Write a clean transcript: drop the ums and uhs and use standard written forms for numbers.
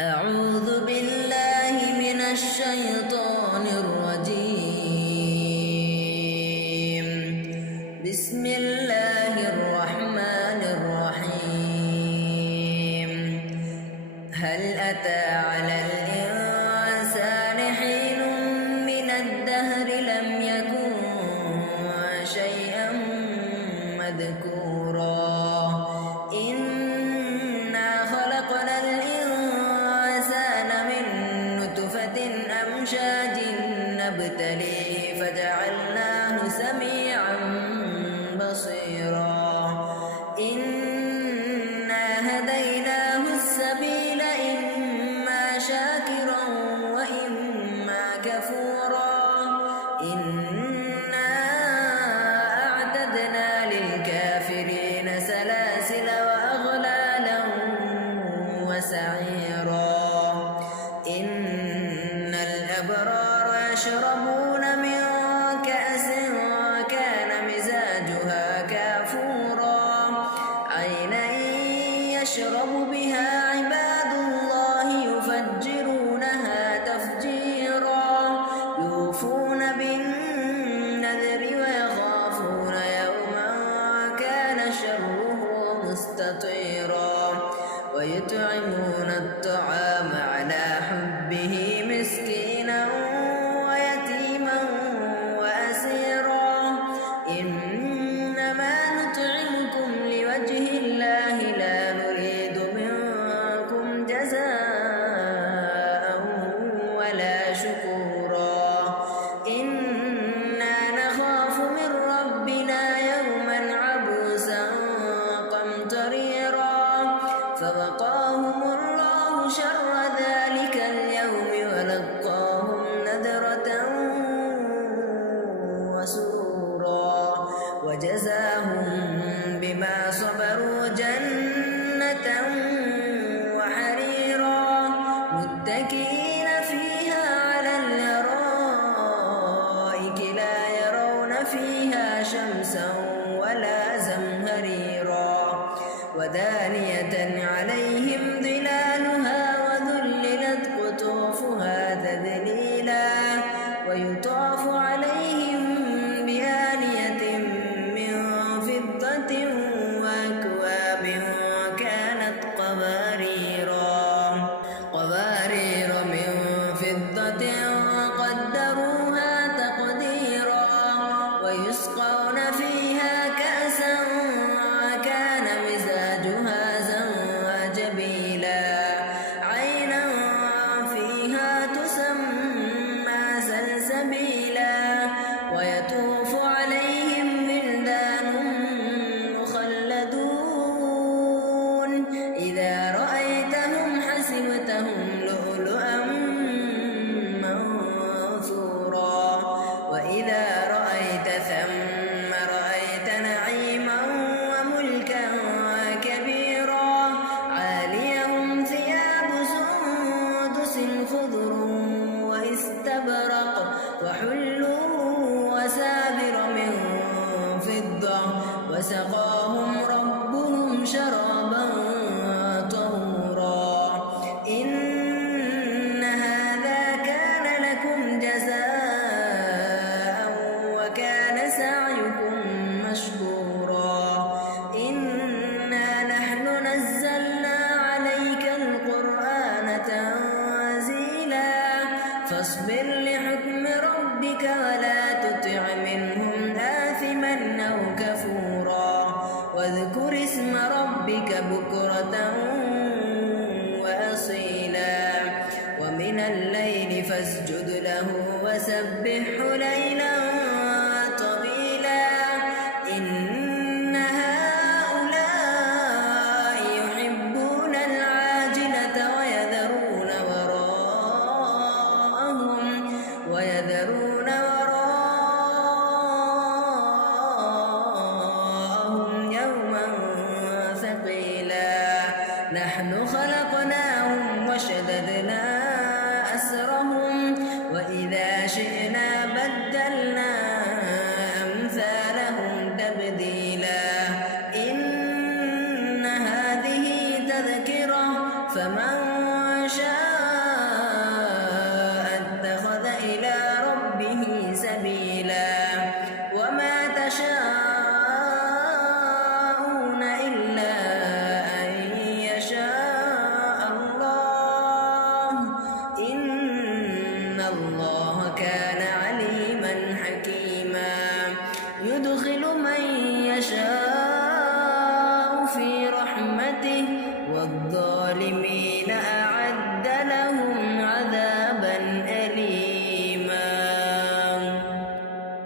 أعوذ بالله من الشيطان الرجيم. بسم الله الرحمن الرحيم. هل أتى على الإنسان حين من الدهر لم يكن شيئا مذكورا أمشاج نبتليه فجعلناه سميعا بصيرا إنا هديناه السبيل إما شاكرا وإما كفورا إنا أعتدنا للكافرين سلاسل وأغلالا وسعيرا الأبرار يشربون من كأس كان مزاجها كافورا عينا يشرب بها عباد الله يفجرونها تفجيرا يوفون بالنذر ويخافون يوما كان شره مستطيرا ويطعمون الطعام على حبه مسكينا ويتيما وأسيرا إنما نطعمكم لوجه الله لا نريد منكم جزاء ولا شكورا إنا نخاف من ربنا يوما عبوسا قمطريرا فوقاهم الله شر ذلك اليوم ولقاهم نذرة وسرورا وجزاهم بما صبروا جنة وحريرا متكئين فيها على الأرائك لا يرون فيها شمسا ولا زمهريرا ودانية عليهم ظلالها وذللت قطوفها تذليلا ويطاف عليهم بآنية من فضة وأكواب كانت قوارير من فضة قدروها تقديرا ويسقون فيها كأسا كان مزاجها زنجبيلا عينا فيها تسمى سلسبيلا ويطوف عليهم ولدان مخلدون إذا رأيتهم حسبتهم لؤلؤا منثورا وإذا رأيت ثم رأيت نعيما وملكا كبيرا عاليهم ثياب سندس خضر واستبرق وحلوا وسابر من فضة وسقاهم ربهم شرابا طهورا إن هذا كان لكم جزاء وكان سعيكم مشكورا إنا نحن نزلنا عليك القرآن تنزيلا فاصبر لحكم ربك ولا تطع منهم آثما أو كفورا واذكر اسم ربك بكرة وأصيلا ومن الليل فاسجد له وسبحه ليلا طويلا إن هؤلاء يحبون العاجلة ويذرون وراءهم يوما ثقيلا نحن خلقناهم وشددنا أسرهم وإذا شئنا بدلنا أمثالهم تبديلا إن هذه تذكرة فمن شاء والضالين